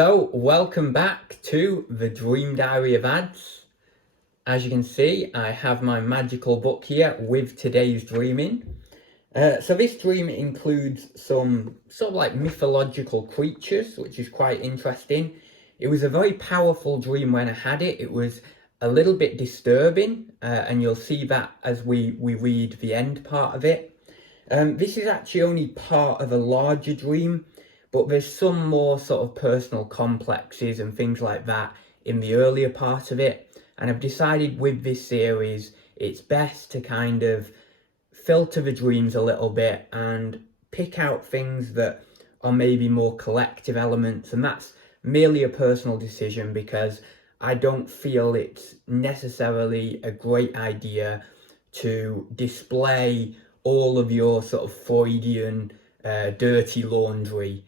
So, welcome back to the Dream Diary of Ads. As you can see, I have my magical book here with today's dreaming. So this dream includes some sort of like mythological creatures, which is quite interesting. It was a very powerful dream when I had it. It was a little bit disturbing, and you'll see that as we read the end part of it. This is actually only part of a larger dream, but there's some more sort of personal complexes and things like that in the earlier part of it. And I've decided with this series, it's best to kind of filter the dreams a little bit and pick out things that are maybe more collective elements. And that's merely a personal decision because I don't feel it's necessarily a great idea to display all of your sort of Freudian dirty laundry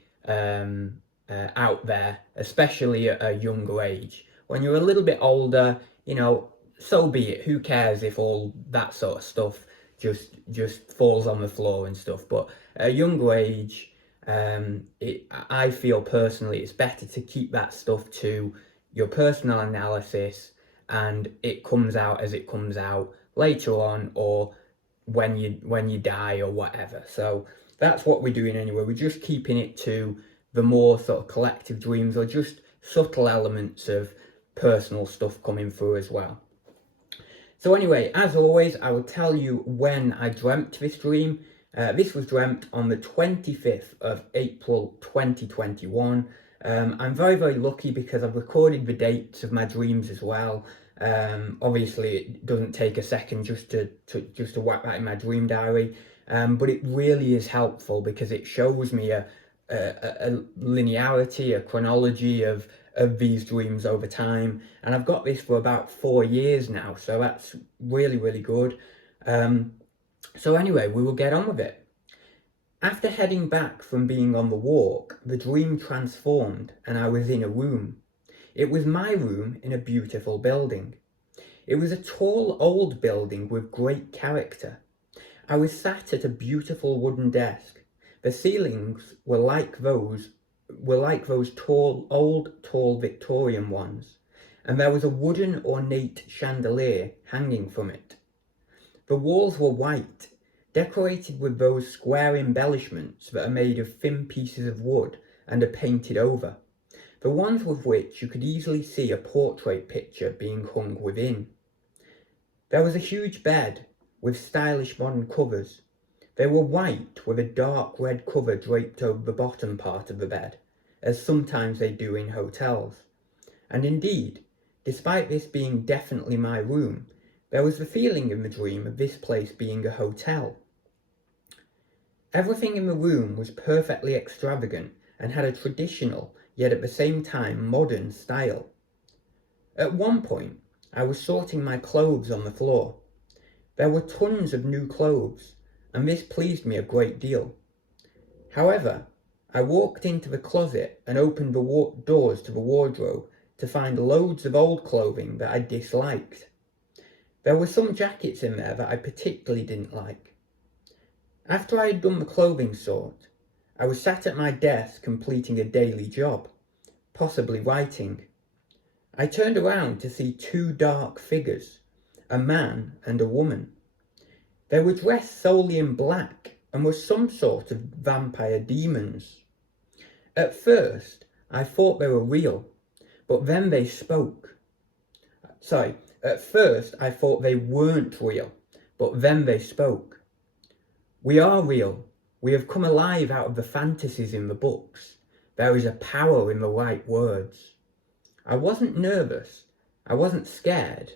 out there, especially at a younger age. When you're a little bit older, so be it. Who cares if all that sort of stuff just falls on the floor and stuff? But at a younger age, I feel personally it's better to keep that stuff to your personal analysis, and it comes out as it comes out later on, or when you die or whatever. So that's what we're doing anyway. We're just keeping it to the more sort of collective dreams, or just subtle elements of personal stuff coming through as well. So anyway, as always, I will tell you when I dreamt this dream. This was dreamt on the 25th of April 2021. I'm very, very lucky because I've recorded the dates of my dreams as well. Obviously, it doesn't take a second just to whack that in my dream diary, but it really is helpful because it shows me a linearity, a chronology of these dreams over time, and I've got this for about 4 years now, so that's really, really good. So anyway, we will get on with it. After heading back from being on the walk, the dream transformed and I was in a room. It was my room in a beautiful building. It was a tall old building with great character. I was sat at a beautiful wooden desk. The ceilings were like those tall Victorian ones, and there was a wooden ornate chandelier hanging from it. The walls were white, decorated with those square embellishments that are made of thin pieces of wood and are painted over, the ones with which you could easily see a portrait picture being hung within. There was a huge bed with stylish modern covers. They were white with a dark red cover draped over the bottom part of the bed, as sometimes they do in hotels. And indeed, despite this being definitely my room, there was the feeling in the dream of this place being a hotel. Everything in the room was perfectly extravagant and had a traditional, yet at the same time modern style. At one point, I was sorting my clothes on the floor. There were tons of new clothes, and this pleased me a great deal. However, I walked into the closet and opened the doors to the wardrobe to find loads of old clothing that I disliked. There were some jackets in there that I particularly didn't like. After I had done the clothing sort, I was sat at my desk completing a daily job, possibly writing. I turned around to see two dark figures, a man and a woman. They were dressed solely in black and were some sort of vampire demons. At first, I thought they were real, but then they spoke. At first I thought they weren't real, but then they spoke. We are real. We have come alive out of the fantasies in the books. There is a power in the right words. I wasn't nervous. I wasn't scared.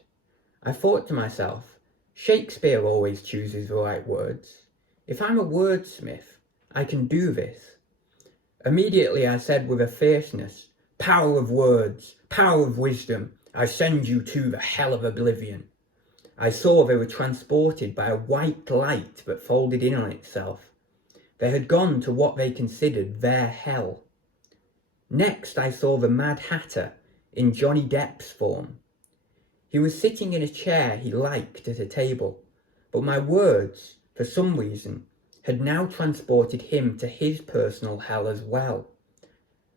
I thought to myself, Shakespeare always chooses the right words. If I'm a wordsmith, I can do this. Immediately I said with a fierceness, power of words, power of wisdom, I send you to the hell of oblivion. I saw they were transported by a white light that folded in on itself. They had gone to what they considered their hell. Next I saw the Mad Hatter in Johnny Depp's form. He was sitting in a chair he liked at a table, but my words, for some reason, had now transported him to his personal hell as well.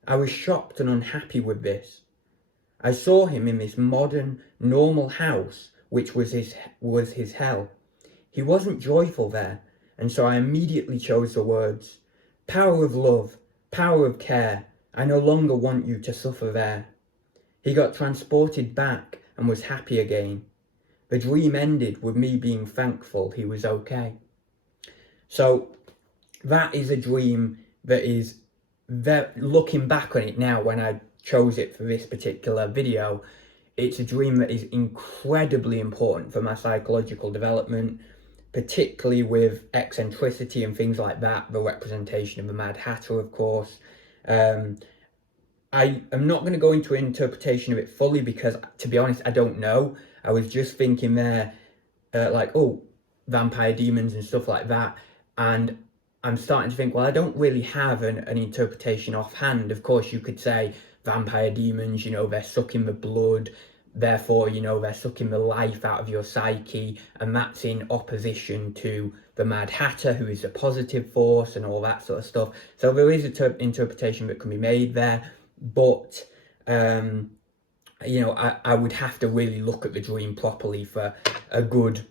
I was shocked and unhappy with this. I saw him in this modern, normal house, which was his hell. He wasn't joyful there, and so I immediately chose the words, "Power of love, power of care, I no longer want you to suffer there." He got transported back and was happy again. The dream ended with me being thankful he was okay. So that is a dream that is, looking back on it now when I chose it for this particular video, it's a dream that is incredibly important for my psychological development, particularly with eccentricity and things like that, the representation of the Mad Hatter, of course. I am not going to go into interpretation of it fully because, to be honest, I don't know. I was just thinking there, like, oh, vampire demons and stuff like that. And I'm starting to think, well, I don't really have an interpretation offhand. Of course, you could say vampire demons, they're sucking the blood. Therefore, they're sucking the life out of your psyche. And that's in opposition to the Mad Hatter, who is a positive force and all that sort of stuff. So there is an interpretation that can be made there. But, I would have to really look at the dream properly for a good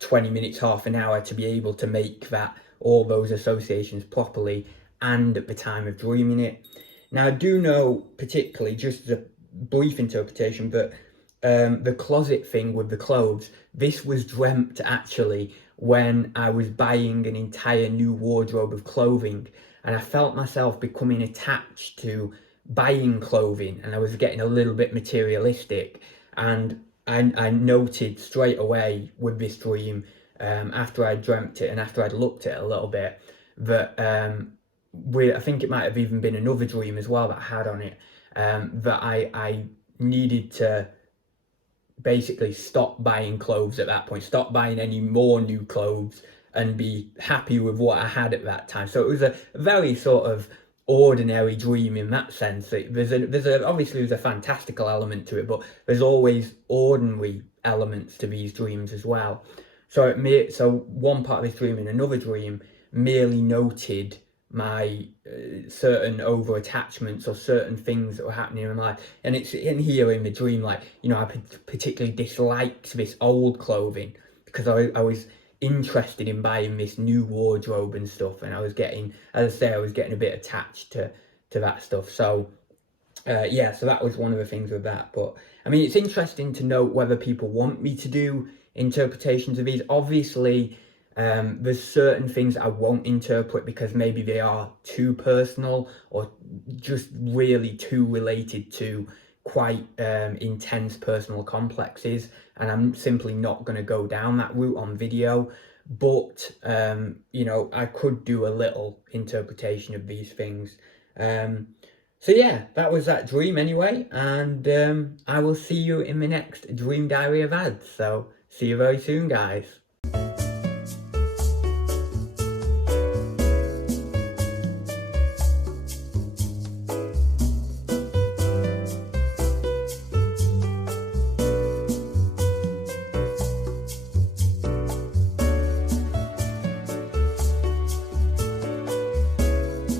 20 minutes, half an hour to be able to make all those associations properly and at the time of dreaming it. Now, I do know, particularly, just as a brief interpretation, that the closet thing with the clothes, this was dreamt actually when I was buying an entire new wardrobe of clothing, and I felt myself becoming attached to buying clothing, and I was getting a little bit materialistic, and I noted straight away with this dream, after I dreamt it and after I'd looked at it a little bit, that I think it might have even been another dream as well that I had on it, that I needed to basically stop buying clothes at that point, stop buying any more new clothes and be happy with what I had at that time. So it was a very sort of ordinary dream in that sense. Obviously there's a fantastical element to it, but there's always ordinary elements to these dreams as well. So one part of this dream and another dream merely noted my certain over attachments or certain things that were happening in my life, and it's in here in the dream, like, I particularly disliked this old clothing because I was interested in buying this new wardrobe and stuff, and I was getting, as I say, I was getting a bit attached to that stuff. So so that was one of the things with that. But I mean, it's interesting to note whether people want me to do interpretations of these. Obviously, there's certain things I won't interpret because maybe they are too personal or just really too related to quite intense personal complexes, and I'm simply not going to go down that route on video. But I could do a little interpretation of these things. So yeah, that was that dream anyway, and I will see you in the next Dream Diary of Ads. So see you very soon, guys.